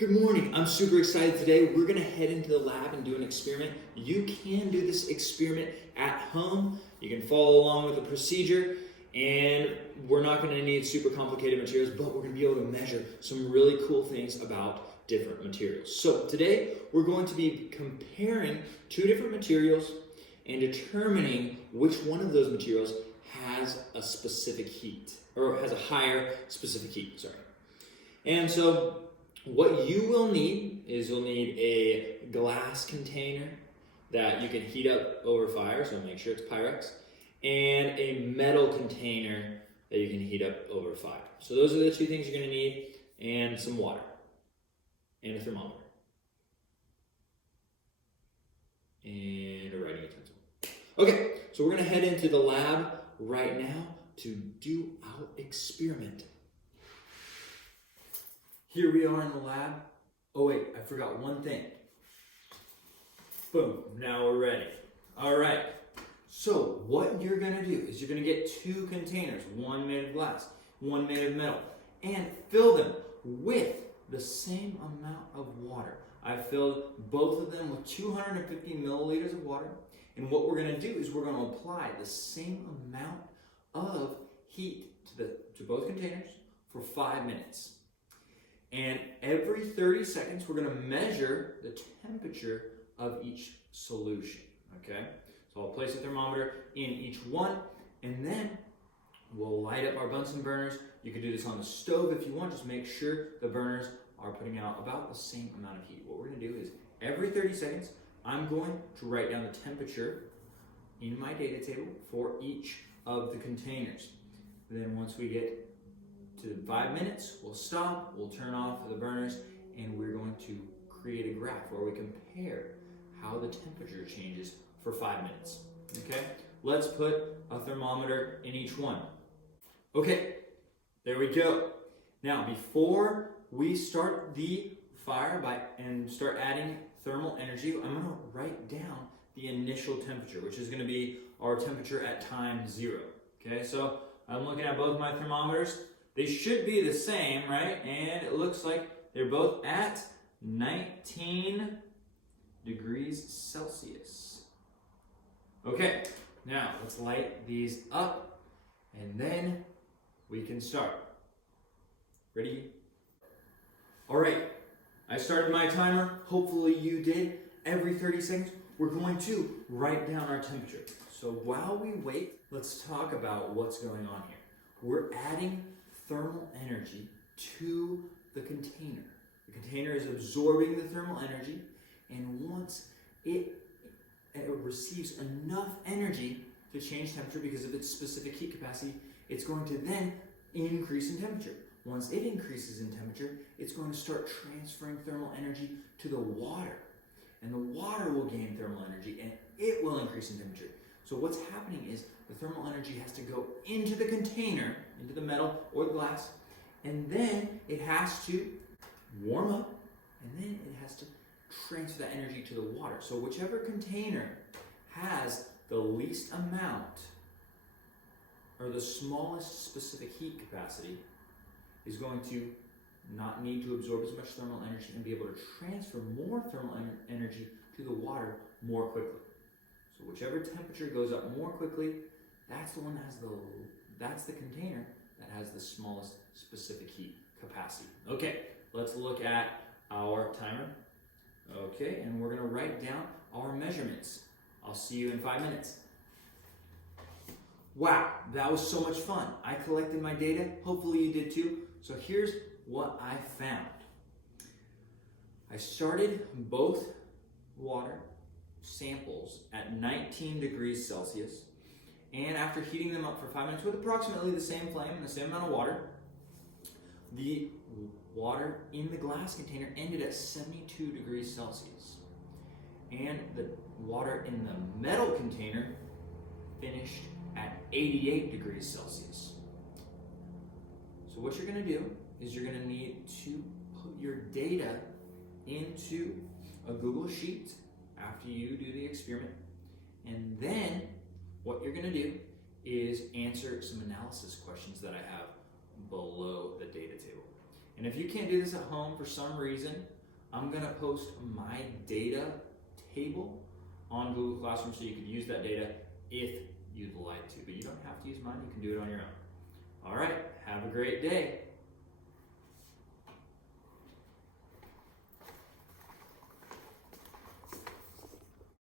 Good morning. I'm super excited today. We're going to head into the lab and do an experiment. You can do this experiment at home. You can follow along with the procedure, and we're not going to need super complicated materials, but we're going to be able to measure some really cool things about different materials. So today we're going to be comparing two different materials and determining which one of those materials has a specific heat, or has a higher specific heat, sorry. And so what you will need is you'll need a glass container that you can heat up over fire, so make sure it's Pyrex, and a metal container that you can heat up over fire. So those are the two things you're going to need, and some water, and a thermometer, and a writing utensil. Okay, so we're going to head into the lab right now to do our experiment. Here we are in the lab. Oh wait, I forgot one thing. Boom, now we're ready. All right, so what you're gonna do is you're gonna get two containers, one made of glass, one made of metal, and fill them with the same amount of water. I filled both of them with 250 milliliters of water, and what we're gonna do is we're gonna apply the same amount of heat to both containers for 5 minutes. And every 30 seconds, we're gonna measure the temperature of each solution, okay? So I'll place a thermometer in each one, and then we'll light up our Bunsen burners. You can do this on the stove if you want, just make sure the burners are putting out about the same amount of heat. What we're gonna do is, every 30 seconds, I'm going to write down the temperature in my data table for each of the containers. Then once we get to 5 minutes, we'll stop, we'll turn off the burners, and we're going to create a graph where we compare how the temperature changes for 5 minutes, okay? Let's put a thermometer in each one. Okay, there we go. Now, before we start the fire and start adding thermal energy, I'm gonna write down the initial temperature, which is gonna be our temperature at time 0, okay? So I'm looking at both my thermometers. They should be the same, right? And it looks like they're both at 19 degrees Celsius. Okay, now let's light these up and then we can start. Ready? All right, I started my timer. Hopefully you did. Every 30 seconds, we're going to write down our temperature. So while we wait, let's talk about what's going on here. We're adding thermal energy to the container. The container is absorbing the thermal energy, and once it receives enough energy to change temperature because of its specific heat capacity, it's going to then increase in temperature. Once it increases in temperature, it's going to start transferring thermal energy to the water, and the water will gain thermal energy and it will increase in temperature. So what's happening is the thermal energy has to go into the container, into the metal or the glass, and then it has to warm up, and then it has to transfer that energy to the water. So whichever container has the least amount or the smallest specific heat capacity is going to not need to absorb as much thermal energy and be able to transfer more thermal energy to the water more quickly. So whichever temperature goes up more quickly, that's the one that has that's the container that has the smallest specific heat capacity. Okay, let's look at our timer. Okay, and we're gonna write down our measurements. I'll see you in 5 minutes. Wow, that was so much fun. I collected my data, hopefully you did too. So here's what I found. I started both water samples at 19 degrees Celsius, and after heating them up for 5 minutes with approximately the same flame and the same amount of water, the water in the glass container ended at 72 degrees Celsius, and the water in the metal container finished at 88 degrees Celsius. So what you're going to do is you're going to need to put your data into a Google Sheet after you do the experiment, and then what you're going to do is answer some analysis questions that I have below the data table. And if you can't do this at home for some reason, I'm going to post my data table on Google Classroom so you can use that data if you'd like to. But you don't have to use mine, you can do it on your own. All right, have a great day.